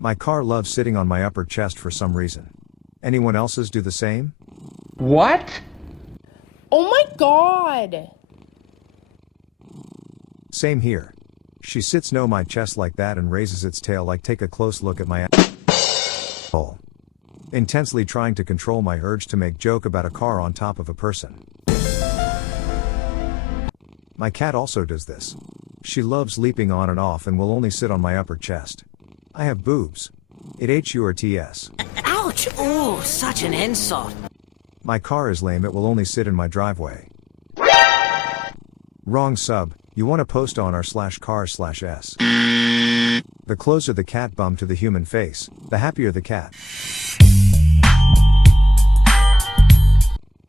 My car loves sitting on my upper chest for some reason. Anyone else's do the same? What? Oh my god! Same here. She sits no my chest like that and raises its tail like take a close look at my hole. Intensely trying to control my urge to make joke about a car on top of a person. My cat also does this. She loves leaping on and off and will only sit on my upper chest. I have boobs. It hurts. Ouch! Ooh, such an insult. My car is lame, it will only sit in my driveway. Wrong sub, you want to post on r/car/s. The closer the cat bum to the human face, the happier the cat.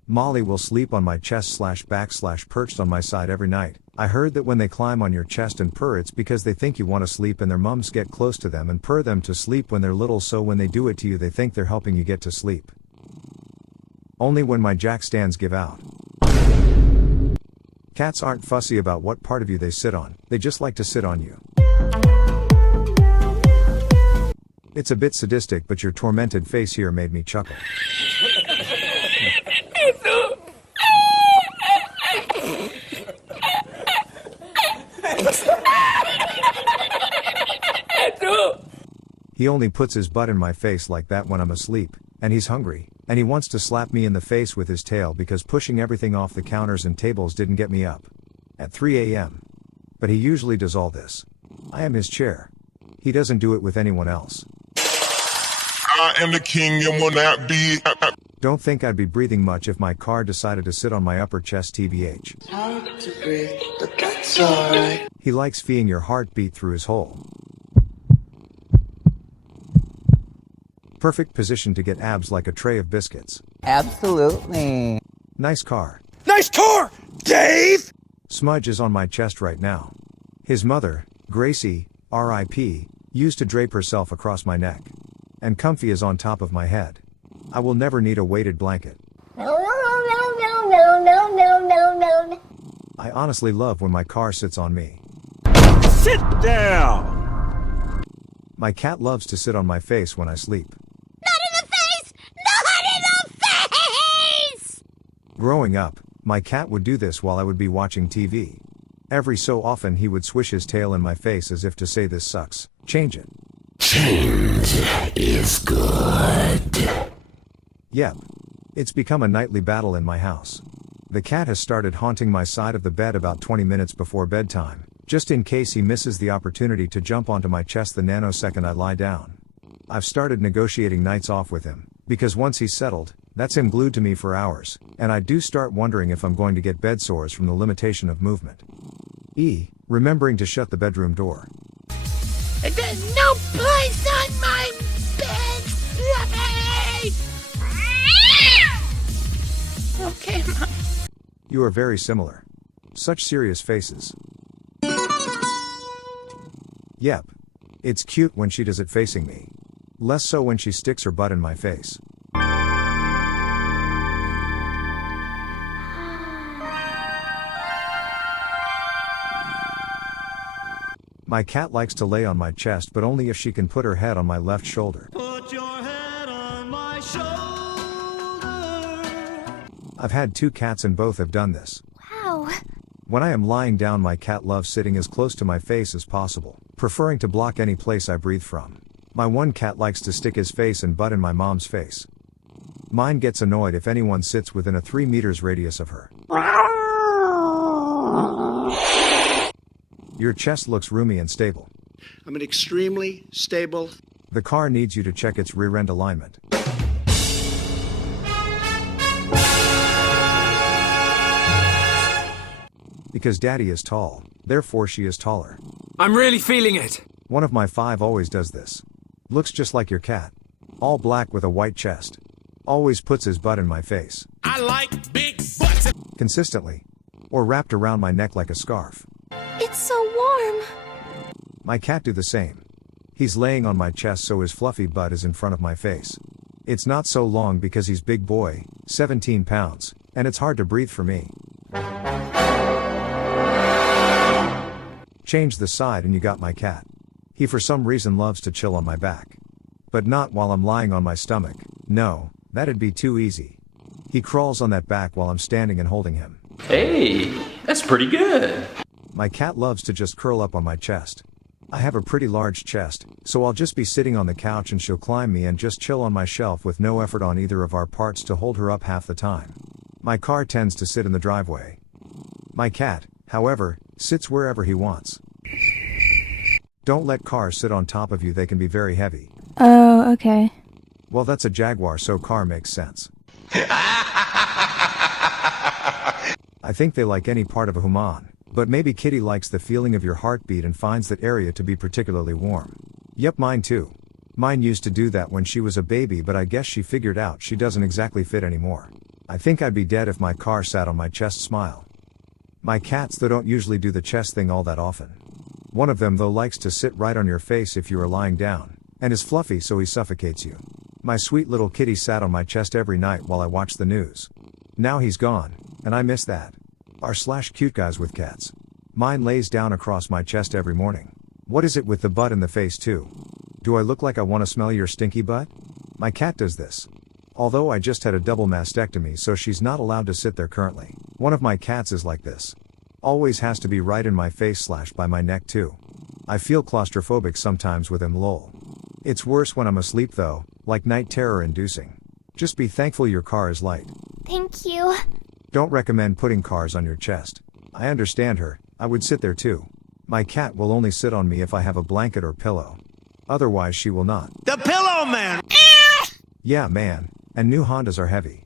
Molly will sleep on my chest/back/perched on my side every night. I heard that when they climb on your chest and purr it's because they think you want to sleep and their mums get close to them and purr them to sleep when they're little, so when they do it to you they think they're helping you get to sleep. Only when my jack stands give out. Cats aren't fussy about what part of you they sit on, they just like to sit on you. It's a bit sadistic, but your tormented face here made me chuckle. He only puts his butt in my face like that when I'm asleep, and he's hungry, and he wants to slap me in the face with his tail because pushing everything off the counters and tables didn't get me up at 3 a.m. But he usually does all this. I am his chair. He doesn't do it with anyone else. I am the king and will not be. Don't think I'd be breathing much if my car decided to sit on my upper chest tbh. Hard to breathe, but that's alright. He likes feeling your heartbeat through his hole. Perfect position to get abs like a tray of biscuits. Absolutely. Nice car. Nice car, Dave! Smudge is on my chest right now. His mother, Gracie, R.I.P., used to drape herself across my neck. And Comfy is on top of my head. I will never need a weighted blanket. No. I honestly love when my car sits on me. Sit down! My cat loves to sit on my face when I sleep. Not in the face! Not in the face! Growing up, my cat would do this while I would be watching TV. Every so often he would swish his tail in my face as if to say, "This sucks. Change it." Change is good. Yep. It's become a nightly battle in my house. The cat has started haunting my side of the bed about 20 minutes before bedtime, just in case he misses the opportunity to jump onto my chest the nanosecond I lie down. I've started negotiating nights off with him, because once he's settled, that's him glued to me for hours, and I do start wondering if I'm going to get bed sores from the limitation of movement. Remembering to shut the bedroom door. There's no place on my bed, Fluffy! Okay, Mom. You are very similar. Such serious faces. Yep. It's cute when she does it facing me. Less so when she sticks her butt in my face. My cat likes to lay on my chest, but only if she can put her head on my left shoulder. Put your head on my shoulder. I've had 2 cats and both have done this. Wow. When I am lying down, my cat loves sitting as close to my face as possible, preferring to block any place I breathe from. My one cat likes to stick his face and butt in my mom's face. Mine gets annoyed if anyone sits within a 3 meters radius of her. Your chest looks roomy and stable. I'm an extremely stable. The car needs you to check its rear end alignment. Because daddy is tall, therefore she is taller. I'm really feeling it. One of my 5 always does this. Looks just like your cat. All black with a white chest. Always puts his butt in my face. I like big butts. Consistently. Or wrapped around my neck like a scarf. It's so warm. My cat do the same. He's laying on my chest so his fluffy butt is in front of my face. It's not so long because he's big boy, 17 pounds, and it's hard to breathe for me. Change the side and you got my cat. He for some reason loves to chill on my back. But not while I'm lying on my stomach. No, that'd be too easy. He crawls on that back while I'm standing and holding him. Hey, that's pretty good. My cat loves to just curl up on my chest. I have a pretty large chest, so I'll just be sitting on the couch and she'll climb me and just chill on my shelf with no effort on either of our parts to hold her up half the time. My car tends to sit in the driveway. My cat, however, sits wherever he wants. Don't let cars sit on top of you, they can be very heavy. Oh, okay. Well, that's a Jaguar, so car makes sense. I think they like any part of a human, but maybe Kitty likes the feeling of your heartbeat and finds that area to be particularly warm. Yep, mine too. Mine used to do that when she was a baby, but I guess she figured out she doesn't exactly fit anymore. I think I'd be dead if my car sat on my chest. Smile. My cats though don't usually do the chest thing all that often. One of them though likes to sit right on your face if you are lying down, and is fluffy so he suffocates you. My sweet little kitty sat on my chest every night while I watched the news. Now he's gone, and I miss that. R/cute guys with cats. Mine lays down across my chest every morning. What is it with the butt and the face too? Do I look like I want to smell your stinky butt? My cat does this. Although I just had a double mastectomy, so she's not allowed to sit there currently. One of my cats is like this. Always has to be right in my face / by my neck too. I feel claustrophobic sometimes with him, lol. It's worse when I'm asleep though, like night terror inducing. Just be thankful your car is light. Thank you. Don't recommend putting cars on your chest. I understand her, I would sit there too. My cat will only sit on me if I have a blanket or pillow. Otherwise she will not. The Pillow Man! Yeah man, and new Hondas are heavy.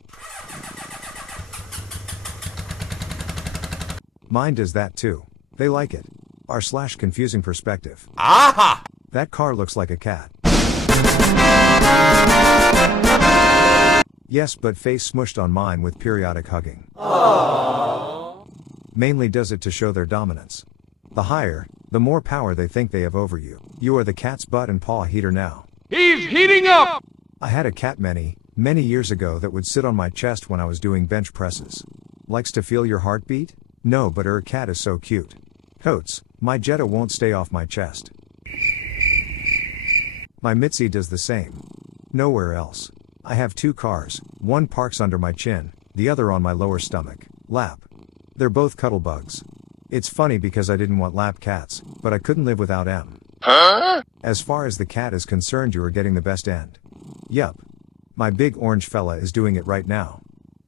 Mine does that too. They like it. R/confusing perspective. Aha! That car looks like a cat. Yes, but face smushed on mine with periodic hugging. Aww. Mainly does it to show their dominance. The higher, the more power they think they have over you. You are the cat's butt and paw heater now. He's heating up! I had a cat many years ago that would sit on my chest when I was doing bench presses. Likes to feel your heartbeat? No, but her cat is so cute. Totes, my Jetta won't stay off my chest. My Mitzi does the same. Nowhere else. I have two cars, one parks under my chin, the other on my lower stomach, lap. They're both cuddle bugs. It's funny because I didn't want lap cats, but I couldn't live without M. Huh? As far as the cat is concerned, you are getting the best end. Yup. My big orange fella is doing it right now.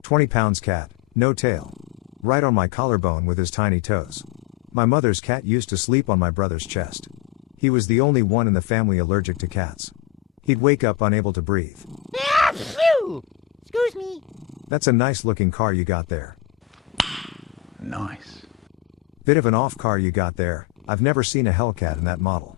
20 pounds cat, no tail. Right on my collarbone with his tiny toes. My mother's cat used to sleep on my brother's chest. He was the only one in the family allergic to cats. He'd wake up unable to breathe. Excuse me. That's a nice looking car you got there. Nice. Bit of an off car you got there. I've never seen a Hellcat in that model.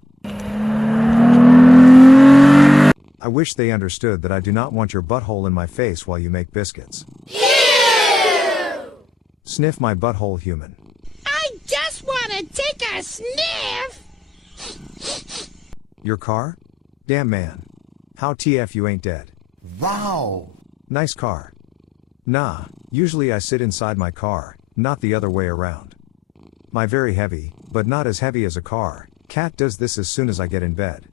I wish they understood that I do not want your butthole in my face while you make biscuits. Ew! Sniff my butthole, human. I just want to take a sniff. Your car? Damn man. How TF you ain't dead. Wow. Nice car. Nah, usually I sit inside my car, not the other way around. My very heavy, but not as heavy as a car, cat does this as soon as I get in bed.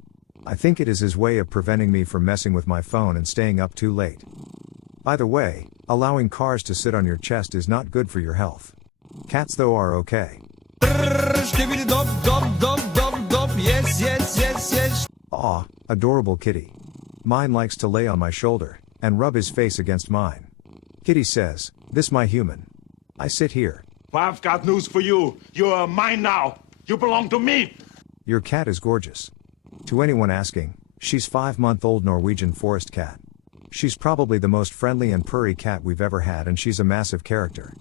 I think it is his way of preventing me from messing with my phone and staying up too late. By the way, allowing cars to sit on your chest is not good for your health. Cats though are okay. Aw, adorable kitty. Mine likes to lay on my shoulder and rub his face against mine. Kitty says, "This my human." I sit here. I've got news for you. You're mine now. You belong to me. Your cat is gorgeous. To anyone asking, she's 5-month-old Norwegian forest cat. She's probably the most friendly and purry cat we've ever had, and she's a massive character.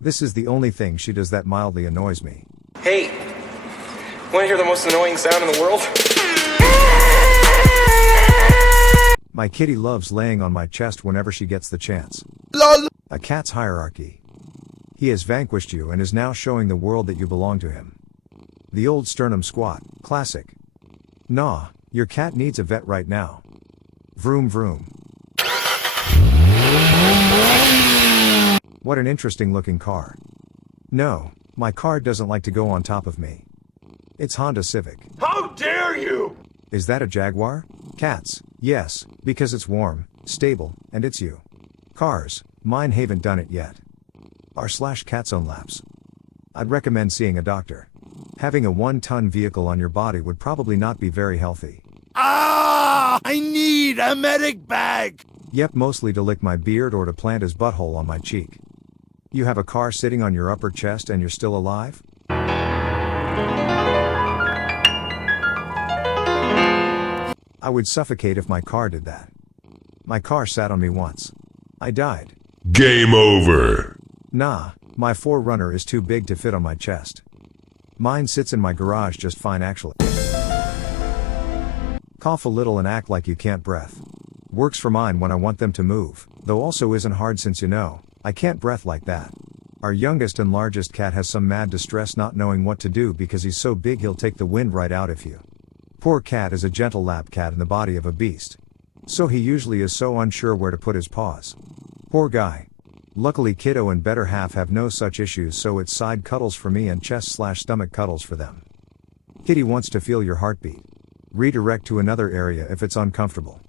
This is the only thing she does that mildly annoys me. Hey, wanna hear the most annoying sound in the world? My kitty loves laying on my chest whenever she gets the chance. LOL. A cat's hierarchy. He has vanquished you and is now showing the world that you belong to him. The old sternum squat, classic. Nah, your cat needs a vet right now. Vroom vroom. What an interesting looking car. No, my car doesn't like to go on top of me. It's Honda Civic. How dare you! Is that a Jaguar? Cats, yes, because it's warm, stable, and it's you. Cars, mine haven't done it yet. R/cat's own laps. I'd recommend seeing a doctor. Having a 1-ton vehicle on your body would probably not be very healthy. Ah! I need a medic bag! Yep, mostly to lick my beard or to plant his butthole on my cheek. You have a car sitting on your upper chest and you're still alive? I would suffocate if my car did that. My car sat on me once. I died. Game over. Nah, my 4Runner is too big to fit on my chest. Mine sits in my garage just fine actually. Cough a little and act like you can't breath. Works for mine when I want them to move, though also isn't hard since I can't breath like that. Our youngest and largest cat has some mad distress not knowing what to do because he's so big he'll take the wind right out of you. Poor cat is a gentle lap cat in the body of a beast. So he usually is so unsure where to put his paws. Poor guy. Luckily kiddo and better half have no such issues, so it's side cuddles for me and chest/stomach cuddles for them. Kitty wants to feel your heartbeat. Redirect to another area if it's uncomfortable.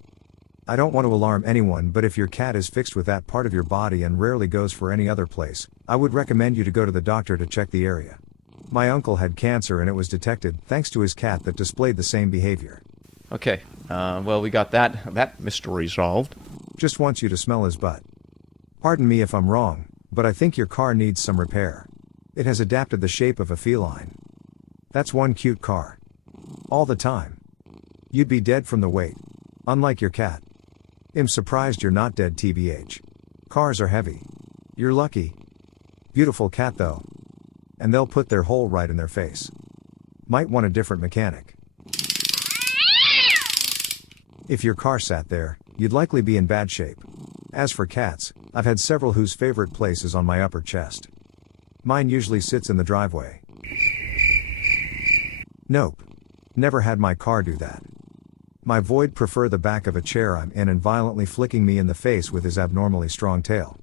I don't want to alarm anyone, but if your cat is fixed with that part of your body and rarely goes for any other place, I would recommend you to go to the doctor to check the area. My uncle had cancer and it was detected thanks to his cat that displayed the same behavior. Okay, well, we got that mystery solved. Just wants you to smell his butt. Pardon me if I'm wrong, but I think your car needs some repair. It has adapted the shape of a feline. That's one cute car. All the time. You'd be dead from the weight. Unlike your cat. I'm surprised you're not dead tbh. Cars are heavy. You're lucky. Beautiful cat though. And they'll put their hole right in their face. Might want a different mechanic. If your car sat there, you'd likely be in bad shape. As for cats, I've had several whose favorite place is on my upper chest. Mine usually sits in the driveway. Nope. Never had my car do that. My Void prefer the back of a chair I'm in and violently flicking me in the face with his abnormally strong tail.